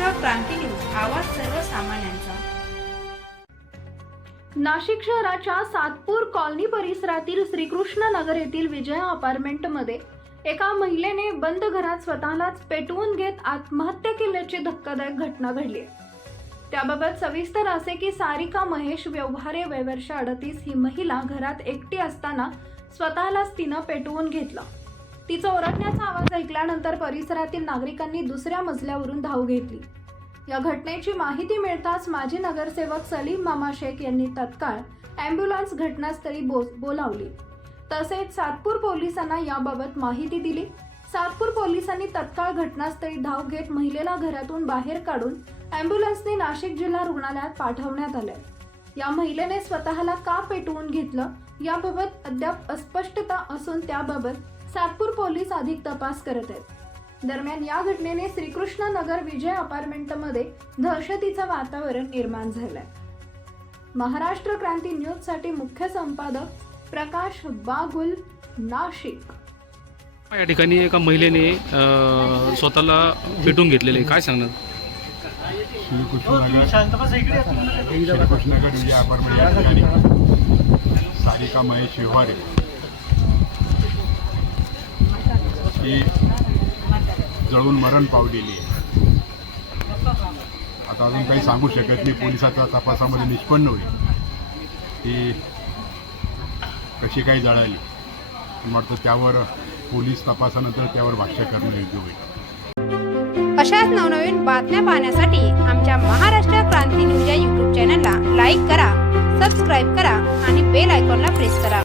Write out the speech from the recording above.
क्रांती news आवाज सर्वसामान्यांचा. नाशिक शहराच्या सातपूर कॉलनी परिसरातील श्रीकृष्ण नगर येथील विजया अपार्टमेंटमध्ये एका महिलेने बंद घरात स्वतःलाच पेटवून घेत आत्महत्या केल्याची धक्कादायक घटना घडली. त्याबाबत सविस्तर असे की सारिका महेश व्यवहारे वयवर्ष अडतीस ही महिला घरात एकटी असताना स्वतःलाच तिनं पेटवून घेतलं. तिचा ओरडण्याचा आवाज ऐकल्यानंतर परिसरातील नागरिकांनी दुसऱ्या मजल्यावरून धाव घेतली. या घटनेची माहिती मिळताच माजी नगरसेवक सलीम मामा शेख यांनी तत्काळ ॲम्ब्युलन्स घटनास्थळी बो बोलावली. तसेच सातपूर पोलिसांना याबाबत माहिती दिली. सातपूर पोलिसांनी तत्काळ घटनास्थळी धाव घेत महिलेला घरातून बाहेर काढून ॲम्ब्युलन्सने नाशिक जिल्हा रुग्णालयात पाठवण्यात आले या महिलेने स्वतःला का पेटवून घेतलं? याबाबत अद्याप अस्पष्टता असून त्याबाबत सातपूर पोलीस अधिक तपास करत आहेत. दरम्यान या घटनेने श्रीकृष्ण नगर विजय अपार्टमेंटमध्ये दहशतीचं वातावरण निर्माण झालंय. महाराष्ट्र क्रांती न्यूजसाठी मुख्य संपादक प्रकाश बागुल नाशिक. या ठिकाणी एका महिलेने स्वतःला पेटून घेतलेले आहे. काय सांगणार? श्रीकृष्णनगर श्रीकृष्णनगर विजय अपार्टमेंट या ठिकाणी सारिका महेश व्यवहारे. ही जळून मरण पावलेली आहे. आता अजून काही सांगू शकत नाही. पोलिसाच्या तपासामध्ये निष्पन्न होईल. की कशी काय जळाली. मला वाटतं त्यावर पोलीस तपासानंतर त्यावर भाष्य करणं योग्य होईल. अशाच नवनवीन बातम्या पाहण्यासाठी आमच्या महाराष्ट्र क्रांती न्यूज या यूट्यूब चॅनलला लाईक करा सबस्क्राईब करा आणि बेल आयकॉनला प्रेस करा.